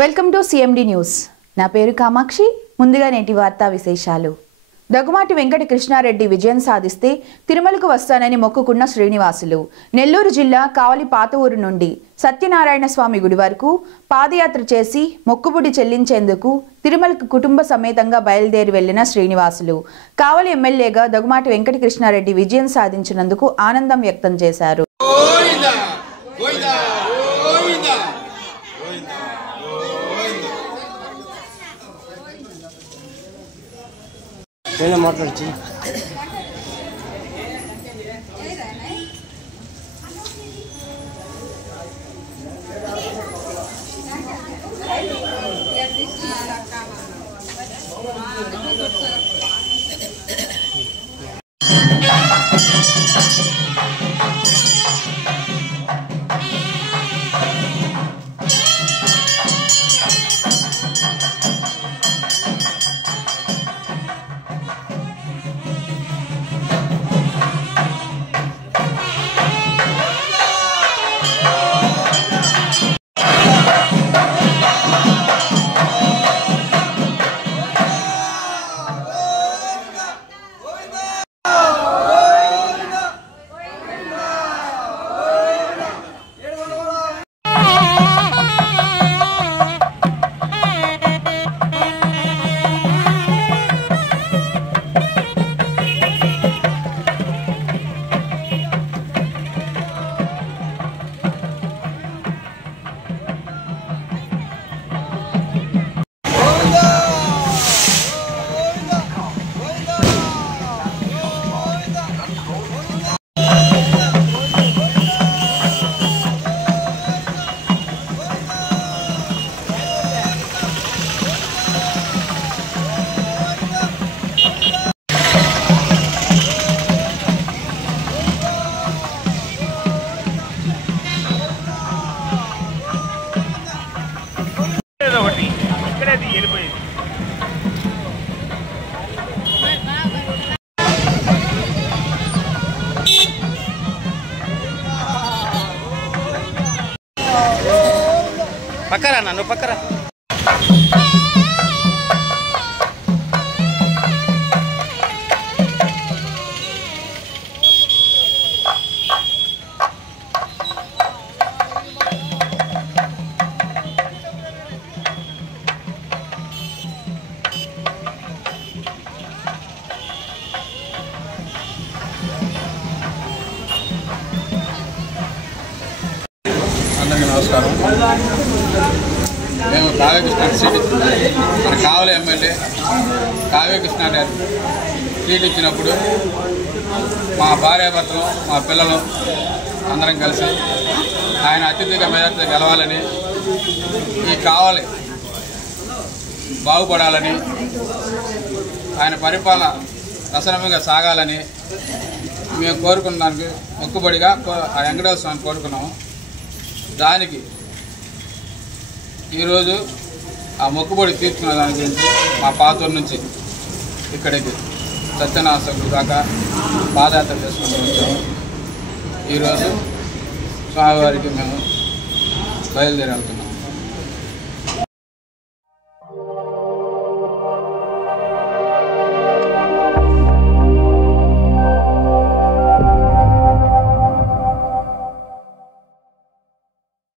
Welcome to CMD news. నా పేరు కామాక్షి. ముందుగా నేటి వార్తా విశేషాలు. దగ్గుమాటి వెంకట కృష్ణారెడ్డి విజయం సాధిస్తే తిరుమలకు వస్తానని మొక్కుకున్న శ్రీనివాసులు. నెల్లూరు జిల్లా కావలి పాత ఊరు నుండి సత్యనారాయణ స్వామి గుడి వరకు పాదయాత్ర చేసి మొక్కుబడి చెల్లించేందుకు తిరుమలకు కుటుంబ సమేతంగా బయలుదేరి వెళ్లిన శ్రీనివాసులు కావలి ఎమ్మెల్యేగా దగ్గుమాటి వెంకట కృష్ణారెడ్డి విజయం సాధించినందుకు ఆనందం వ్యక్తం చేశారు. మాట్లాడి పక్కరా నన్ను పక్కరా అందరికీ నమస్కారం. మేము కావ్యకృష్ణ సీట్ మన కావలి ఎమ్మెల్యే కావ్యకృష్ణ గారు సీట్ ఇచ్చినప్పుడు మా భార్యాభర్తలు మా పిల్లలు అందరం కలిసి ఆయన అత్యధిక మెజార్టీతో గెలవాలని, ఈ కావలి బాగుపడాలని, ఆయన పరిపాలన రసనమంగా సాగాలని మేము కోరుకున్న దానికి మొక్కుబడిగా ఆ వెంకటేశ్వర స్వామిని కోరుకున్నాము. దానికి ఈరోజు ఆ మొక్కుబడి తీర్చుకున్న దాని గురించి మా పాతూరు నుంచి ఇక్కడికి సత్యనారాయణ దాకా పాదయాత్ర చేసుకుంటూ వచ్చాము. ఈరోజు స్వామివారికి మేము బయలుదేరి వెళ్తున్నాం.